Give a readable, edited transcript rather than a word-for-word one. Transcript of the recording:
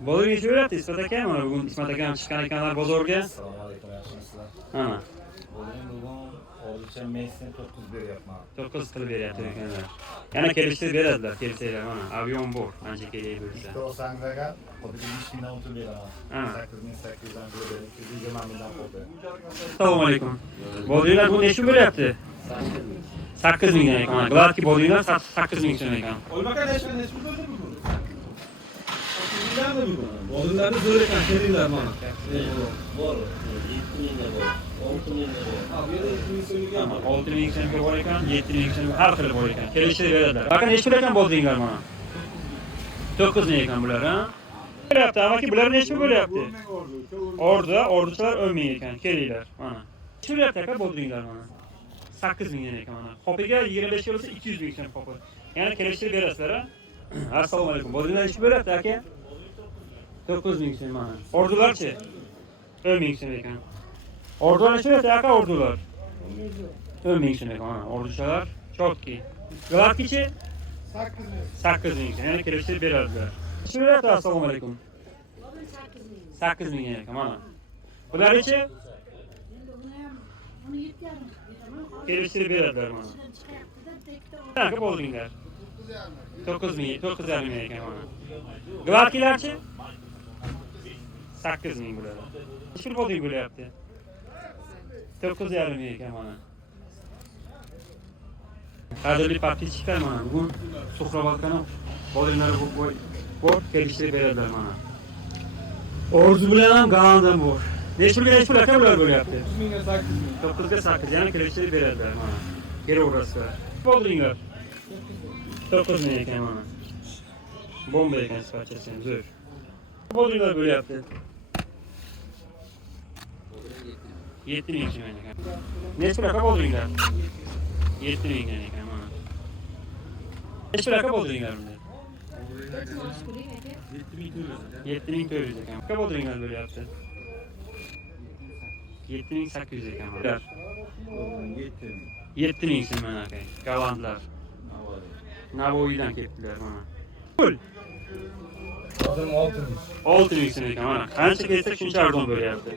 Bozor necha bo'lyapti İsmat aka? Mana bugun İsmat akam chiqqan ekanlar bozorga. Assalomu alaykum, yaxshimisizlar? Ana. Bugun hozircha Messini 9 beryapman. 9 qilib beryapti ekanlar. Yana kelishtirib beradilar, kelsanglar mana avion bor, ancha kerak bo'lsa. Bitta olsanglarga hozirga 5 mingdan o'tib beraman. Ha. 8800 dan bo'ladi, 220 mingdan qoldi. Assalomu alaykum. Bozorlar bu necha bo'lyapti? 8 mingdan ekan. Gladki bozorlar 8 ming so'm ekan. Olmakan necha bo'ldi bugun? Sizlarni bugun. Bozorlarda zo'r ekan, keringlar mana. Bor, 7 mingga bor, 6 mingga bor. Ha, bu yerda 2 ming so'mga Tamam, 6 ming so'mga bor ekan, 7 ming so'm har xil bor ekan. Kelishtirib beradilar. Bakın necha bo'lar ekan bozorlar mana? 9 ming ekan bular, ha? Bo'lyapti, amaki bular necha bo'lyapti? Ordular 10 ming ekan, kelinglar mana. Necha bo'lyapti aka bozorlar mana? 8 ming ekan mana. Qopiga 25 bo'lsa 200 ming so'm qopi. Ya'ni kelishtirib berasizlar, ha? Assalomu alaykum. Bozorlar necha bo'lyapti aka? 9 ming so'm mana. Ordularchi? 10 ming so'm ekan. Ordular necha bo'lyapti aka ordular? 10 ming so'm ekan mana. Orduchalar chotki. Gladkichi? 8 ming so'm. Ya'ni kelishtirib beradilar. Necha bo'lyapti? Assalomu alaykum. 8 ming ekan mana. Bularchi? Kelishtirib beradilar mana. Qanaqa bo'ldinglar? 9 ming, 9,5 ming ekan mana. Gladkilarchi? 8 ming bo'ladi. Necha bo'lding bo'lyapti? 9,5 ming ekan mana. Qadrli podpisчиктар mana bugun Suhrovodkani bozorlari bor, kelishtirib beradilar mana. Orzu bilan ham Galandan bor. Necha pul aka bular bo'lyapti? 9 mingga 8 ming. 9 ga 8 yana kelishtirib beradilar mana. Kelaverasizlar. Bo'ldinglar. 9 ming ekan mana. Bomba ekan sifatchasi ham zo'r. Bo'ldinglar bo'lyapti. 7 ming so'm ekan. Necha pul aka bo'ldinglar? 7 ming ekan mana. Necha pul aka bo'ldinglar bunda? 7,400 ekan. Aka bo'ldinglar bo'lyapti. 7,800 ekan mana. 7 ming so'm mana aka. Galandlar. Navoiydan kelibdilar mana. Pul. Hozir 6 ming. 6 ming so'm ekan mana. Qancha kelsa shuncha arzon bo'lyapti.